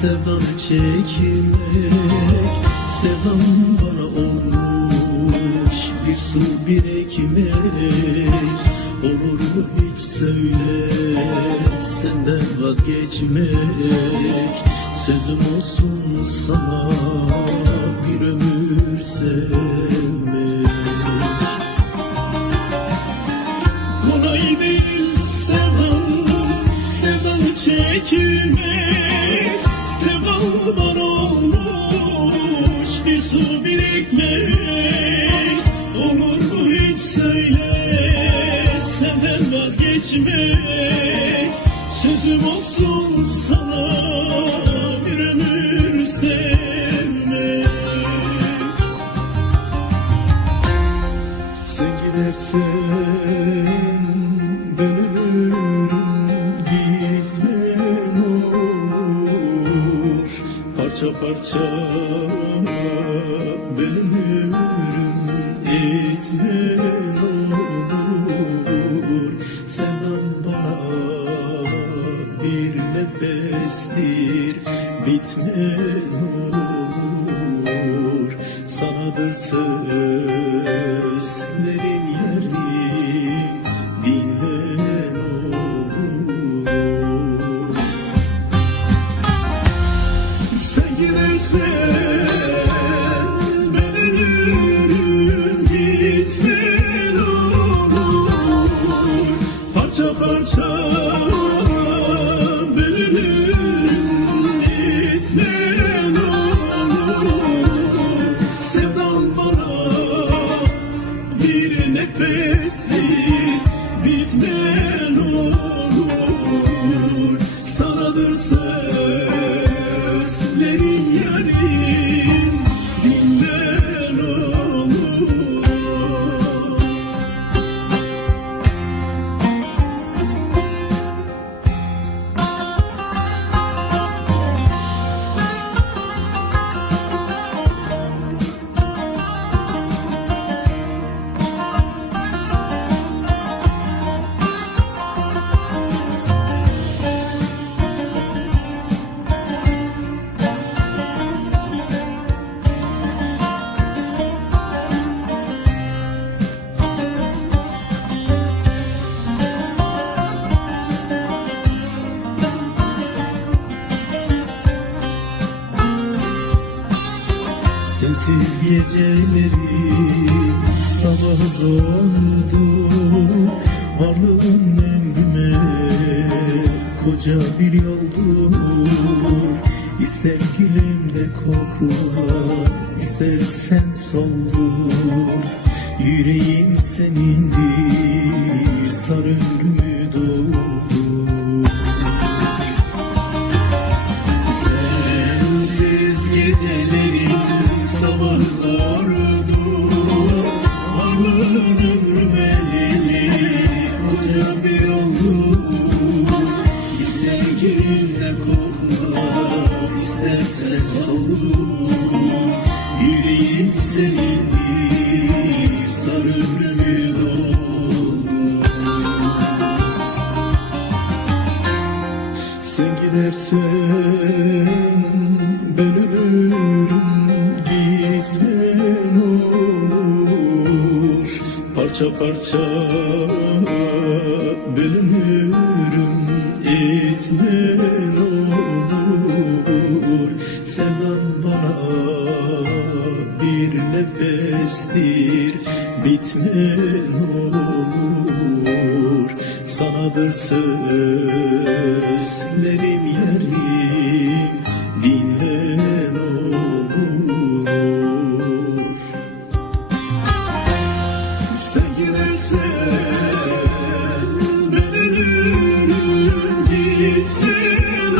sevdanı çekmek, sevdan bana olmuş bir su bir ekmek. Olur mu hiç söyle senden vazgeçmek, sözüm olsun sana bir ömür sevmek. Kolay değil sevdanı çekmek, sevdan bana olmuş bir su bir ekmek. Olur mu hiç söyle senden vazgeçmek, sözüm olsun sana bir ömür sevmek. Sen gidersen ben ölürüm, gitmen olur. Parça parça ben ölürüm, etmen olur. Sevdan bana bir nefestir, bitmen olur. Sanadır sözlerim yarim, dinlen olur. Sen gidersen ben ölürüm, gitmen olur. Parça parça ben ölürüm, gitmen olur. Sevdan bana bir nefestir, bizden olur. Sanadır sözlerin yarim, dinlen olur. Sensiz geceleri sabah zordu, varlığın ömrüme koca bir yoldur. İster gülümde koklar, istersen soldur. Yüreğim senindir, sar ömrümü doldur. Sensiz geceleri sabah zordu, varlığın ömrüme koca bir yoldur. İster gülümde kokmaz, isterse soldur. Yüreğim senindir, sar ömrümü doldur. Sen gidersen ben ölürüm, gitmen olur. Parça parça bölünürüm, etmen olur. Sevdan bana bir nefestir, bitmen olur. Sanadır sözlerim yarim, dinlen olur. Sen gidersen ben ölürüm, gitmen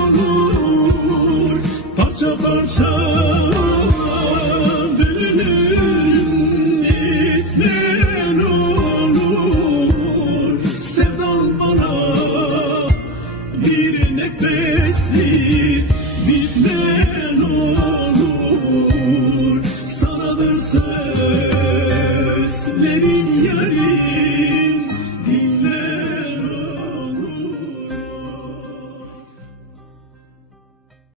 olur. Parça parça bölünürüm, gitmen olur. Sevdan bana bir nefestir, bizden olur. Sanadır sözleri